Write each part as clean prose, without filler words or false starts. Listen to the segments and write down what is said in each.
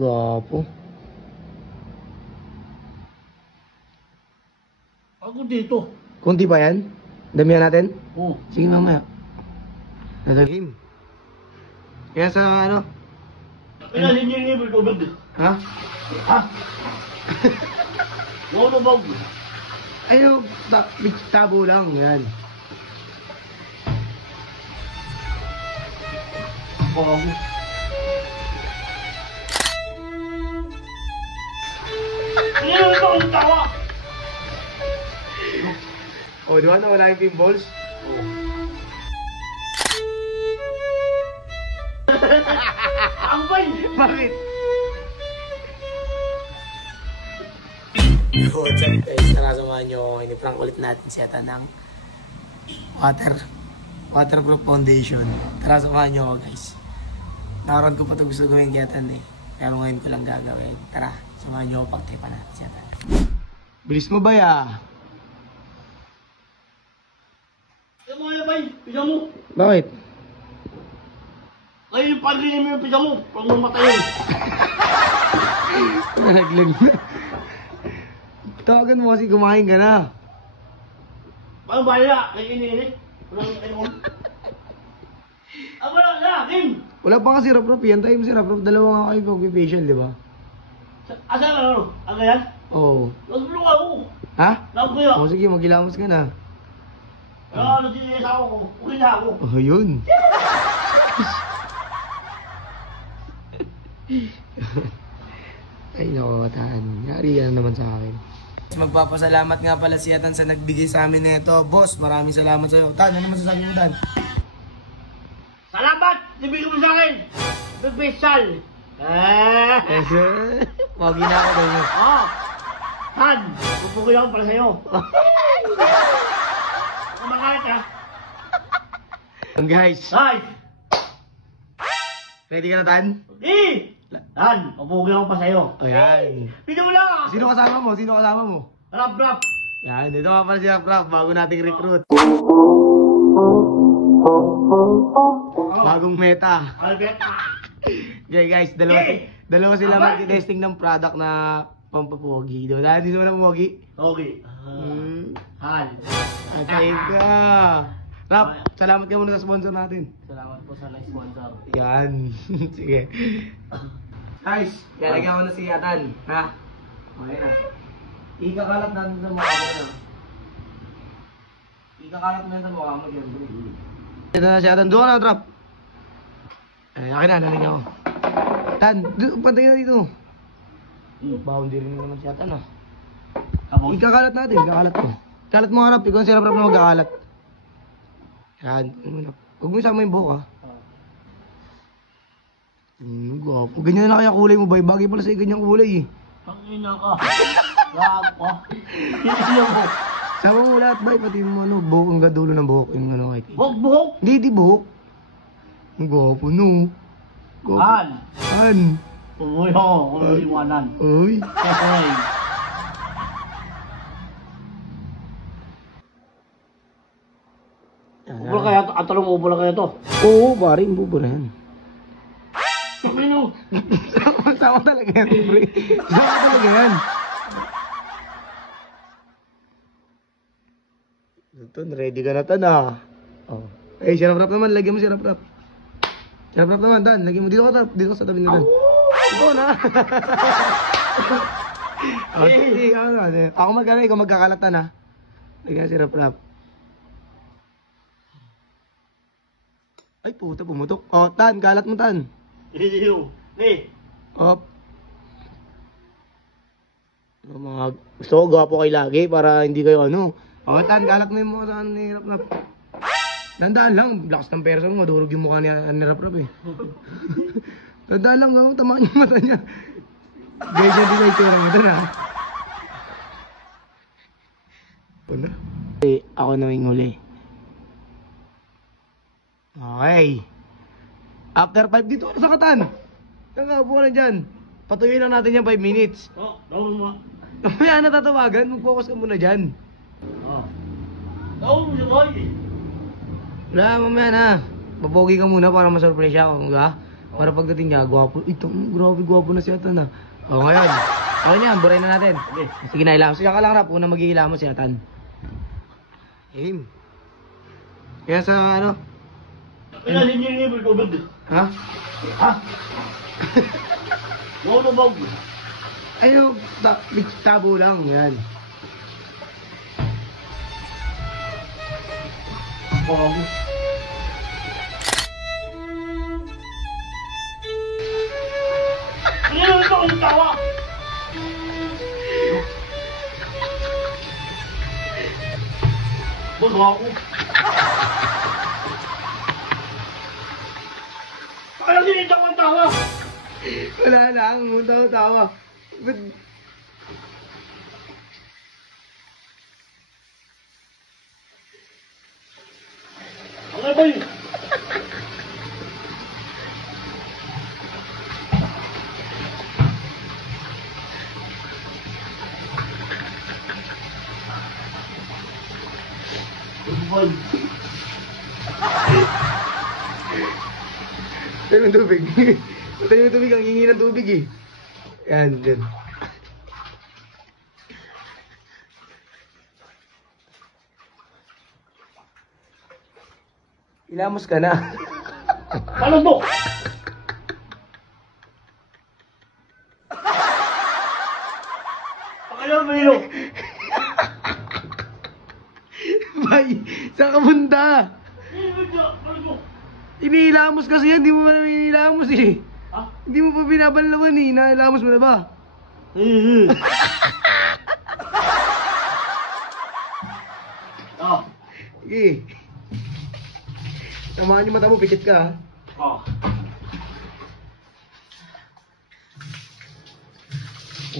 Gapo. Ako dito. Kunti pa yan? Damihan natin? Oo. Sige mamaya. Nadagim. Kaya sa ano? Kaya hindi yung tubig. Ha? Ha? Wala ba? Ayun, tabo lang. Yan. Bago. Ano ito ang tawa? O, di ba nawala yung pinballs? Oo. Ang bay! Bakit? What's up guys? Tara samahan nyo. Ini-prank ulit natin si Ata ng waterproof foundation. Tara samahan nyo ako guys. Nakaroon ko pa ito gusto gawin kay Atan eh. Pero ngayon ko lang gagawin. Tara, samahan nyo ako pagtipan natin si Atan. Bilis mo ba ya? Ano mo yan bay? Pisa mo. Bakit? Ay, yung pagrinig mo yung pisa mo. Pag mamatayin. Naglag na. Tawagan mo kasi kumain ka na. Paano ba nila? Kay iniinit? Walang kayon. Ah, wala na! Kim! Wala pa nga si Rap-Rap. Yantayin mo si Rap-Rap. Dalawa nga kayo pag-facial, di ba? Asan ka ano? Ang ganyan? Oo. Nagulong ako. Ha? Labo ko yun. O sige, magilamos ka na. Ano siniyas ako ko? Uli na ako. Oh, yun. Ay, nakakataan. Yari ka na naman sa akin. Magpapasalamat nga pala si Atan sa nagbigay sa amin nito. Boss, maraming salamat sa'yo. Tan, ano masasabi mo, Tan? Salamat! Nibigay mo sa akin! Nag-special! Pogi na ako doon. Oh! Han! Pupugin ako para sa'yo. Kumakalit ha? Guys, Hay! ready ka na, Tan? Han! Pupugin ako pa sa'yo. Ayan. Pino mo lang! Sino kasama mo? Sino kasama mo? Rap-rap! Yan, dito nga pala si Rap-Rap. Bago nating recruit. Bagong meta. Albert! Okay guys, dalawa sila mag-testing ng product na pampapogi. Doon, hindi naman ang pogi. Okay. Han! Atay ka. Rap, salamat ka muna sa sponsor natin. Salamat po sa nag-sponsor. Yan. Sige. Guys, lalagyan ko na si Atan. Ha? Okay na. Ikakalat natin sa mukha mo na. Ikakalat mo yan sa mukha mo dyan. Ito na si Atan. Doon ka na, Trap. Ay, akin na, narinig ako. Tan, patay na dito. Boundary naman si Atan ah. Ikakalat natin, ikakalat ko. Kalat mo harap, ikaw ang sirap-rap na magkakalat. Yan. Huwag mo isama yung buhok ha. Gwapo. Ganyan na kaya kulay mo ba? Bagay pala sa'yo ganyang kulay eh. Ang ina ka. Gapo. Hindi mo. Sama mo lahat ba? Pati mo ano, buhok ang gadulo ng buhok. Yung ano kahit. Buhok! Hindi, di buhok. Ang gwapo no. Gwapo. Han! Han. Umuwi ako. Kung iwanan. Uy. Okay. Ubula kaya to? Atalong ubula kaya to? Oo, pare. Bubo na yan. Sino? Sama talaga yan, pre. Sama talaga yan. Ito, ready ka na tan ah. Oh. Eh, si Rap-Rap naman. Lagyan mo si Rap-Rap. Si Rap-Rap naman, Tan. Lagyan mo. Dito ka, Tan. Dito ka sa tabi na Tan. Ito na. Oh, sige, ako mag-ano, ikaw magkakalatan ha. Lagyan si Rap-Rap. Ay, puta, pumutok. Oh, Tan, kalat mo, Tan. Iyo. Ni. Op. Mga gusto ko gwapo kayo lagi para hindi kayo ano. Oh, Tan, kalat mo yung mukha sa ano ni Rap-Rap. Tandaan lang, lakas ng perso mo, madurog yung mukha ni Rap-Rap eh. Tandaan lang, tamaan yung mata niya. Ganyan din na itsura mo doon ha. Ano? Ako na yung huli. Okay. After 5 dito, ano sa Katan? Nakaupo ka lang dyan. Patuyuin lang natin yung 5 minutes. Oh, daw mo. Mamaya na tatawagan, mag-focus ka muna dyan. Oh. Daw mo yung boy. Wala, mamaya na. Babogi ka muna para ma-surprise ako, di ba? Para pagdating niya, gwapo. Ito, grabe gwapo na si Atan ah. O ngayon. Okay na yan, buray na natin. Okay. Sige na, ilamos. Sige ka lang rap. Una maghihilamos si Atan. Aim. Kaya sa ano? Kaya hindi ko bag. Ha? Ha? Wow na bag. Ayun, tabo lang. Yan. Bago. Ano ito ang tawa? Bago. Kaya din ito ang tawa? Wala lang, tawa. But, Ano ba yun? Ano tayo ng tubig. Tayo ng tubig, ang hingi ng tubig eh. Yan, yan. Ilamos ka na. Ano to? Pakalaw mo yun. Bay, saan ka punta? Ano to? Iniilamos kasi yan, hindi mo man iniilamos eh. Ha? Hindi mo pa binabanlawan eh, nailamos mo na ba? Ah. Sige. Samahan yung mata mo, pikit ka ha. Ah.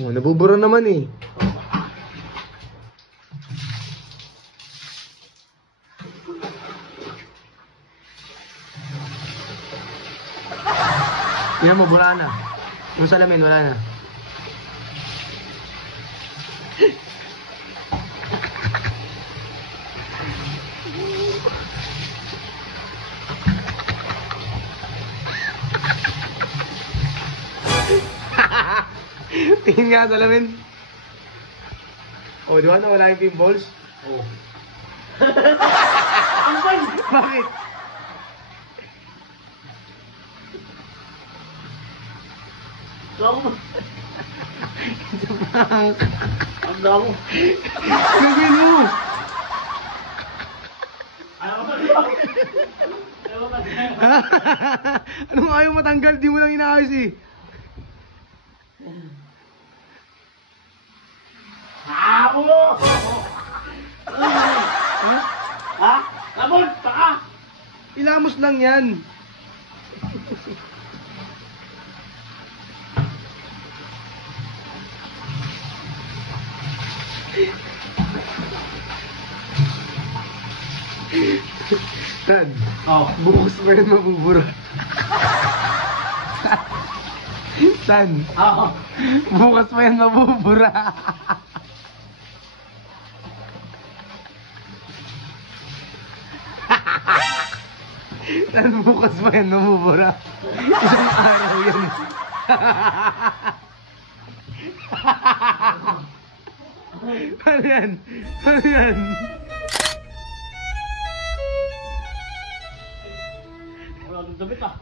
Oh, nabubura naman eh. Yan mo, bura na. Yung salamin, wala na. Tingin nga salamin. Oh, di ba nawala yung pimples? Oh. Ano ba yun? Bakit? Damo. Ang damo. Gagawin mo! Ayaw ko ba? Ayaw ko ba? Anong ayaw matanggal? Di mo lang inaayos eh. Habo! Ha? Ha? Labon! Paka! Ilamos lang yan. Tad, Oh. bukas pa yan mabubura. Tad, Oo. bukas pa yan mabubura. Tad, bukas pa yan mabubura. Isang araw yan. Ano yan? Ano yan? Wala nang damit ah.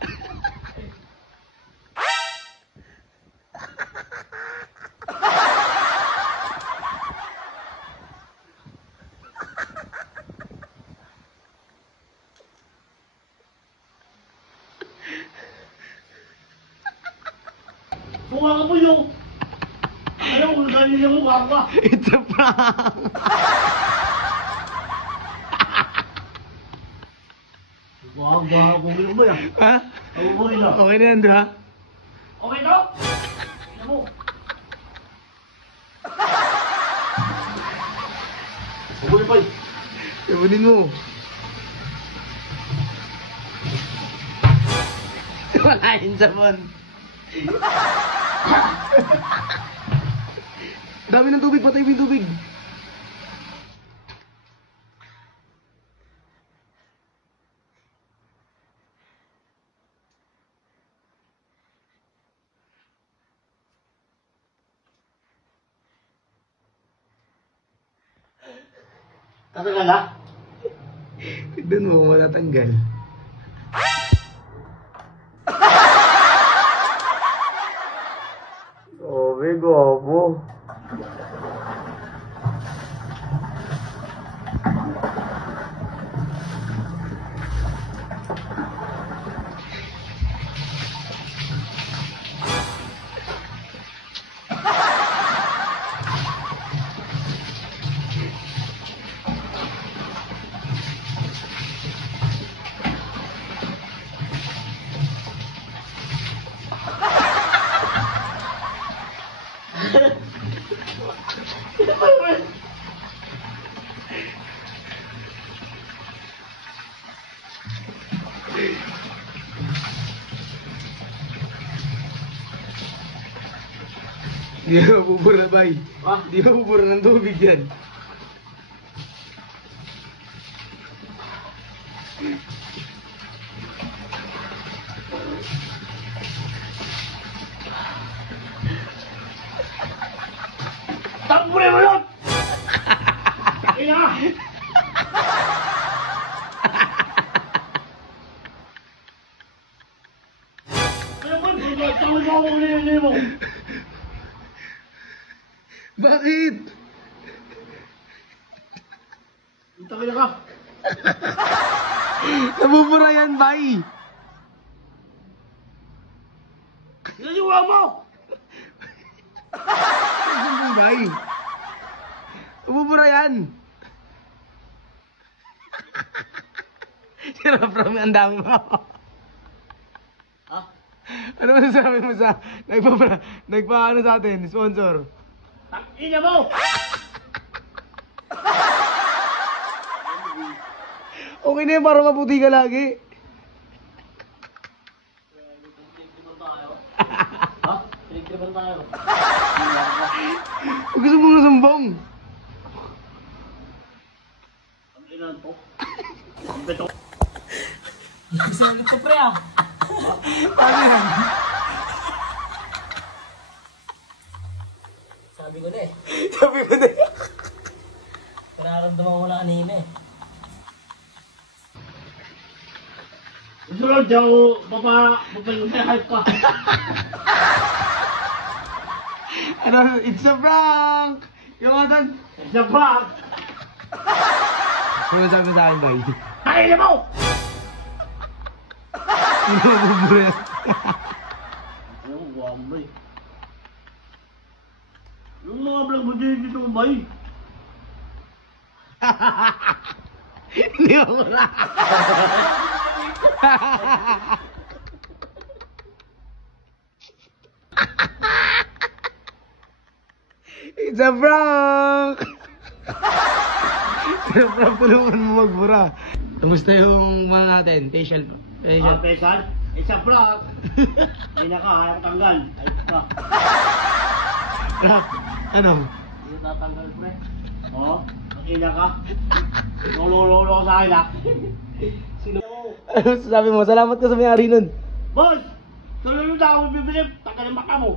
Buka ka po yung... Ayaw ko ganyan yung mukha ka. It's a prank! Buka po yung ba yan? Ha? Okay na. Okay na yan, di ba? Okay daw? Ano mo? Okay pa eh. Ibunin mo. Wala yung sabon. Dami ng tubig, patay mo yung tubig. Tatanggal na? Doon mo matatanggal. Sabi, gabo. Di ba bubura, bay? Ah? Di ba bubura ng tubig yan? Tampulin mo yun! Ina! Ano ba? Tawag mo ako ulit mo. Bakit? Tagal na ka. Nabubura yan, bay! Naliwa mo! Nabubura, bay! Nabubura yan! Sarap, Ram, ang dami mo. Ha? Ano masasabi mo sa nagpa-ano sa atin, sponsor? Ina mo! Okay na yan, para maputi ka lagi. Ha? Pinagkriban tayo. Huwag gusto mo na sumbong. Ang ina to. Ang beto. Sabi ko pre ah. Paano yan? Sabi ko na eh. Sabi ko na. Nararamdaman ko na kanina eh. Sunod daw, papayunahal ka. Ano, it's a prank! Yung mga doon. Isa ba? Ano sabi mo sa akin, bay? Kainin mo! Hindi mo bubura yan. Ano, wambay. Yung mga vlog mo dito bay. Hindi ako na. It's a prank! It's a prank, tulungan mo magbura. Kamusta yung mga natin? Facial. Ah, pesan? Isa vlog. Hindi na ka, ayaw tanggal. Ayos ka. Rap, ano? Hindi na tatanggal, pre. Oo, ang ina ka. Lolo ka sa akin, ha? Sino? Ano sabi mo? Salamat ka sa may-ari nun. Boss! Tulunod ako bibili. Tagal ang mata mo.